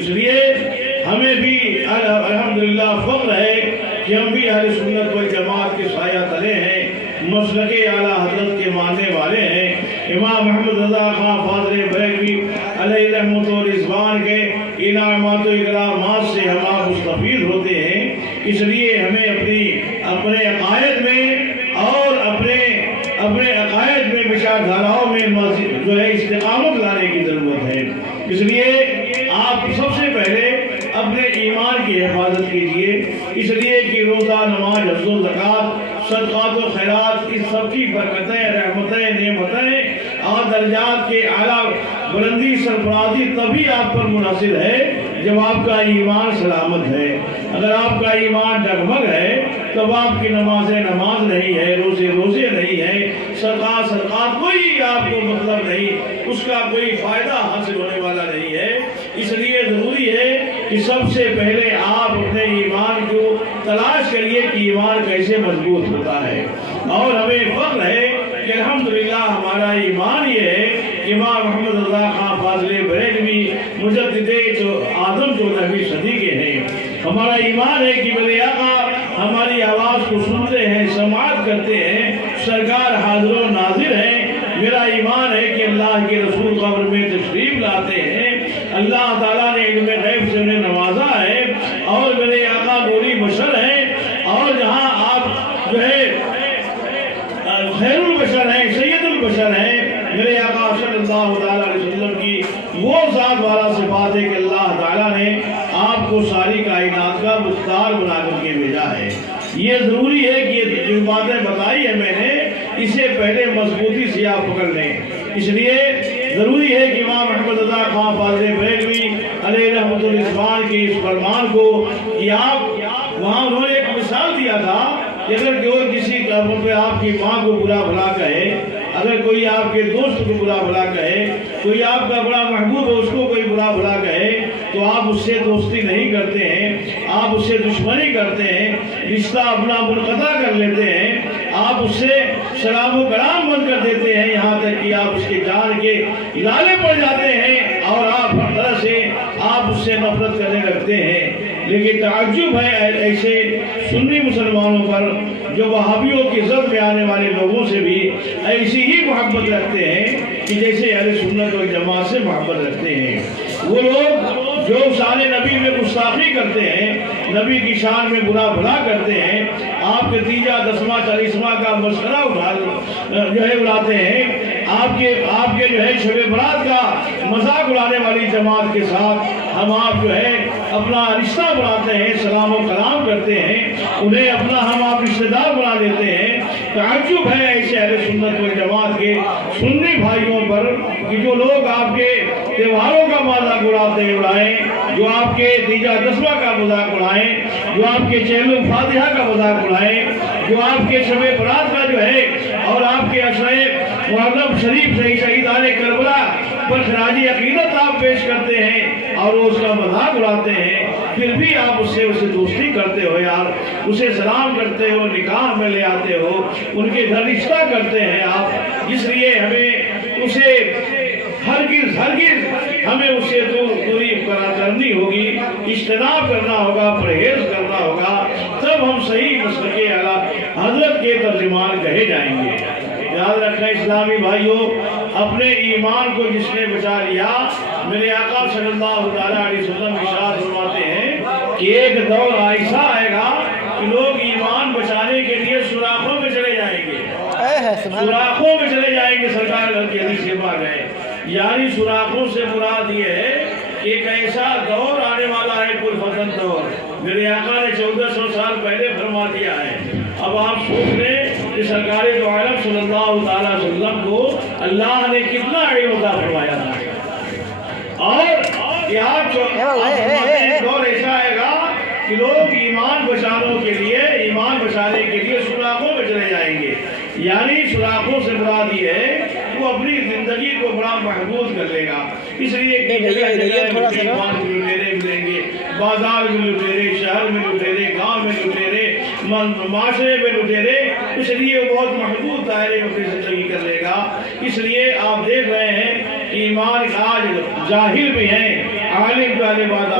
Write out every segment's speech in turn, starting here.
اس لیے ہمیں بھی الحمدللہ فخر ہے کہ ہم بھی اہل سنت والجماعت کے سایہ تلے ہیں، مسلک اعلیٰ حضرت کے ماننے والے ہیں۔ امام محمد رضا خان فاضل بریلوی علیہ رحمت و رضوان کے انعامات و اکرامات سے ہم آپ مستفید ہوتے ہیں۔ اس لیے ہمیں اپنے عقائد میں اور اپنے عقائد میں بشار دھاراؤں میں جو ہے استقامت لانے کی ضرورت ہے۔ اس لیے آپ سب سے پہلے اپنے ایمان کی حفاظت کیجئے، اس لیے کہ روزہ، نماز، حج و زکوٰۃ، صدقات و خیرات، اس سب کی برکتیں، رحمتیں، نعمتیں اور درجات کے اعلیٰ بلندی سرفرازی تبھی آپ پر منحصر ہے جب آپ کا ایمان سلامت ہے۔ اگر آپ کا ایمان ڈگمگ ہے تب آپ کی نماز نہیں ہے، روزے نہیں ہے، صدقات کوئی آپ کو مطلب نہیں، اس کا کوئی فائدہ حاصل ہونے والا نہیں ہے۔ اس لیے ضروری ہے کہ سب سے پہلے آپ اپنے ایمان کو تلاش کریے کہ ایمان کیسے مضبوط ہوتا ہے۔ اور ہمیں فخر ہے کہ الحمدللہ ہمارا ایمان یہ ہے کہ امام محمد رضا خان فاضل بریلوی مجدد اعظم 14ویں صدی کے ہیں۔ ہمارا ایمان ہے کہ میرے آقا ہماری آواز کو سنتے ہیں، سماعت کرتے ہیں، سرکار حاضر و ناظر ہیں۔ میرا ایمان ہے کہ اللہ کے رسول قبر میں تشریف لاتے ہیں، اللہ تعالیٰ نے علم غیب سے انہیں نوازا ہے، اور میرے آقا نوری بشر ہیں، اور جہاں آپ جو ہے خیر البشر ہیں، سید البشر ہیں، میرے آقا صلی اللہ علیہ وسلم کی وہ ذات والا صفات ہے کہ اللہ تعالیٰ نے آپ کو ساری کائنات کا مختار بنا کر کے بھیجا ہے۔ یہ ضروری ہے کہ یہ جو باتیں بتائی ہیں میں نے، اسے پہلے مضبوطی سے آپ پکڑ لیں۔ اس لیے ضروری ہے کہ امام محمد رضا خان فاضل بریلوی علیہ رحمت الرضوان کے اس فرمان کو کہ آپ وہاں انہوں نے ایک مثال دیا تھا کہ اگر کوئی کسی آپ کی ماں کو برا بھلا کہے، اگر کوئی آپ کے دوست کو برا بھلا کہے، کوئی آپ کا بڑا محبوب ہے اس کو کوئی برا بھلا کہے، تو آپ اس سے دوستی نہیں کرتے ہیں، آپ اس سے دشمنی کرتے ہیں، رشتہ اپنا منقطع کر لیتے ہیں، آپ اس سے سلام و کلام بند کر دیتے ہیں، یہاں تک کہ آپ اس کے جان کے لالے پڑ جاتے ہیں، اور آپ ہر طرح سے آپ اس سے نفرت کرنے لگتے ہیں۔ لیکن تعجب ہے ایسے سنی مسلمانوں پر جو وہابیوں کی زد میں آنے والے لوگوں سے بھی ایسی ہی محبت رکھتے ہیں کہ جیسے اہل سنت والجماعت سے محبت رکھتے ہیں۔ وہ لوگ جو شان نبی میں گستاخی کرتے ہیں، نبی کی شان میں برا بھلا کرتے ہیں، آپ کے تیجا 10واں 40واں کا مسخرہ اڑاتے ہیں، آپ کے جو ہے شب برات کا مذاق اڑانے والی جماعت کے ساتھ ہم آپ جو ہے اپنا رشتہ بناتے ہیں، سلام و کلام کرتے ہیں، انہیں اپنا ہم آپ رشتہ دار بنا دیتے ہیں۔ تعجب ہے ایسے اہل سنت والجماعت کے سنی بھائیوں پر کہ جو لوگ آپ کے تہواروں کا مذاق اڑائیں، جو آپ کے تیجا 10واں کا مذاق اڑائیں، جو آپ کے چہل الفاتحہ کا مذاق اڑائیں، جو آپ کے شب برات کا جو ہے اور آپ کے عشرۂ محرم شریف سے شہیدان کربلا پر خراج عقیدت آپ پیش کرتے ہیں اور اس کا مذاق اڑاتے ہیں، پھر بھی آپ اسے دوستی کرتے ہو یار، اسے سلام کرتے ہو، نکاح میں لے آتے ہو، ان کے گھر رشتہ کرتے ہیں آپ۔ اس لیے ہمیں اسے ہرگز ہمیں اسے دوری کرنی ہوگی، اجتناب کرنا ہوگا، پرہیز کرنا ہوگا، تب ہم صحیح مسلک اعلیٰ حضرت کے ترجمان کہے جائیں گے۔ یاد رکھیں اسلامی بھائیوں، اپنے ایمان کو جس نے بچا لیا، میرے آقا صلی اللہ علیہ وسلم ارشاد فرماتے ہیں کہ ایک دور ایسا آئے گا کہ لوگ ایمان بچانے کے لیے سوراخوں میں چلے جائیں گے، سوراخوں میں چلے جائیں گے۔ سرکار کی حدیث سے پاک ہے، یعنی سوراخوں سے مراد یہ ہے کہ ایک ایسا دور آنے والا ہے، پرفتن دور۔ میرے آقا نے 1400 سال پہلے فرما دیا ہے۔ اب آپ سوچ لیں کہ سرکار دو عالم صلی اللہ علیہ وسلم کو اللہ نے کتنا علم عطا فرمایا تھا، اور کہ آپ دور ایسا آئے گا کہ لوگ ایمان بچانے کے لیے سوراخوں میں چلے جائیں گے۔ یعنی سوراخوں سے مراد یہ ہے وہ اپنی زندگی کو بڑا محفوظ کر لے گا، اس لیے کہ ایمان میں لٹیرے ملیں گے، بازار میں لٹیرے، شہر میں لٹیرے، گاؤں میں لٹیرے، معاشرے میں لٹیرے، اس لیے وہ بہت محدود دائرے میں اپنی زندگی کر لے گا۔ اس لیے آپ دیکھ رہے ہیں کہ ایمان آج جاہل بھی ہیں، عالم کا لبادہ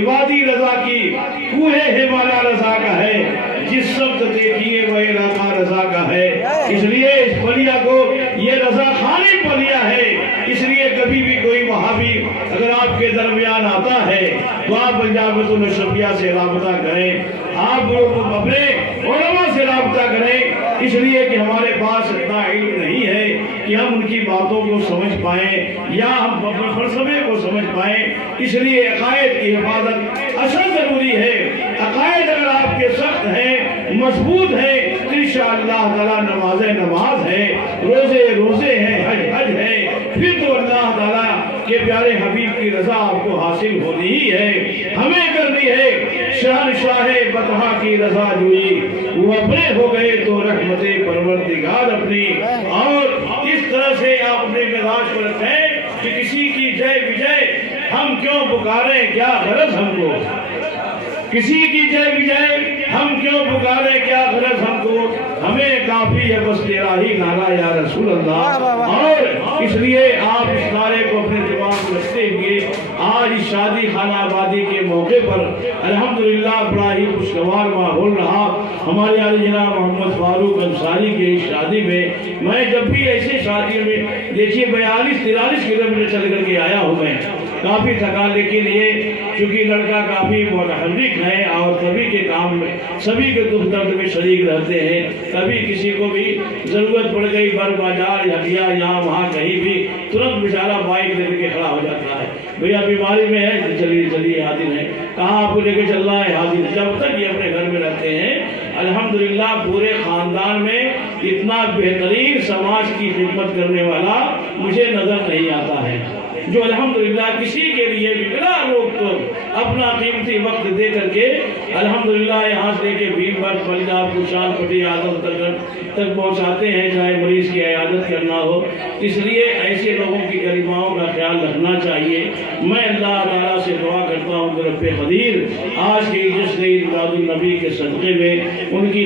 عبادی رضا کی کوہ ہمالا رضا کا ہے، جس سمت دیکھیے وہ علاقہ رضا کا ہے۔ اس لیے اس بلیا کو یہ رضا خانی بلیا ہے، اس لیے کبھی بھی کوئی وہابی اگر آپ کے درمیان آتا ہے تو آپ پنجابت الشفیہ سے رابطہ کریں، آپ اپنے علماء سے رابطہ کریں، اس لیے کہ ہمارے پاس اتنا علم نہیں ہے کہ ہم ان کی باتوں کو سمجھ پائیں یا ہم اپنے فلسفے کو سمجھ پائیں۔ اس لیے عقائد کی حفاظت اشد ضروری ہے۔ عقائد اگر آپ کے سخت ہیں، مضبوط ہیں، تو انشاءاللہ تعالیٰ نمازیں نماز ہے، روزے روزے ہیں، حج حج ہے، پھر تو اللہ تعالیٰ کے پیارے حبیب کی رضا آپ کو حاصل ہونی ہی ہے۔ ہمیں کرنی ہے شہنشاہ بطحا کی رضا جوئی، وہ اپنے ہو گئے تو رحمت پروردگار اپنی۔ اور اس طرح سے آپ اپنے مزاج کو رکھیں کہ کسی کی جے وجے ہم کیوں پکاریں، کیا غرض ہم کو، کسی کی جے وجے ہم کیوں پکاریں، کیا غرض ہم کو، ہمیں کافی ہے بس تیرا ہی نعرہ یا رسول اللہ۔ اور اس لیے آپ اس نعرے کو اپنے دماغ میں رکھتے ہوئے آج شادی خانہ آبادی کے موقع پر الحمدللہ بڑا ہی خوشگوار ماحول رہا۔ ہمارے عالی جناب محمد فاروق انصاری کی شادی میں جب بھی ایسے شادیوں میں دیکھیے 42-43 کلومیٹر چل کر کے آیا ہوں میں کافی تھکانے کے لیے، چونکہ لڑکا کافی متحرک ہے اور سبھی کے کام میں سبھی کے دکھ درد میں شریک رہتے ہیں۔ کبھی کسی کو بھی ضرورت پڑ گئی بر بازار ہٹیا یہاں وہاں کہیں بھی ترنت بیچارہ بائک لے کے کھڑا ہو جاتا ہے، بھیا بیماری میں ہے، چلیے حاضر ہے، کہاں آپ کو لے کے چل رہا ہے، حاضر۔ جب تک یہ اپنے گھر میں رہتے ہیں الحمدللہ پورے خاندان میں اتنا بہترین سماج کی خدمت کرنے والا مجھے نظر نہیں آتا ہے، جو الحمدللہ کسی کے لیے بھی بلا روک ٹوک اپنا قیمتی وقت دے کر کے الحمدللہ یہاں سے لے کے بھیم بھر پنجاب کو شان پٹی عادت تک پہنچاتے ہیں، چاہے مریض کی عیادت کرنا ہو۔ اس لیے ایسے لوگوں کی غریباؤں کا خیال رکھنا چاہیے۔ میں اللہ تعالیٰ سے دعا کرتا ہوں کہ رب قدیر آج کے جشن عید میلاد النبی کے صدقے میں ان کی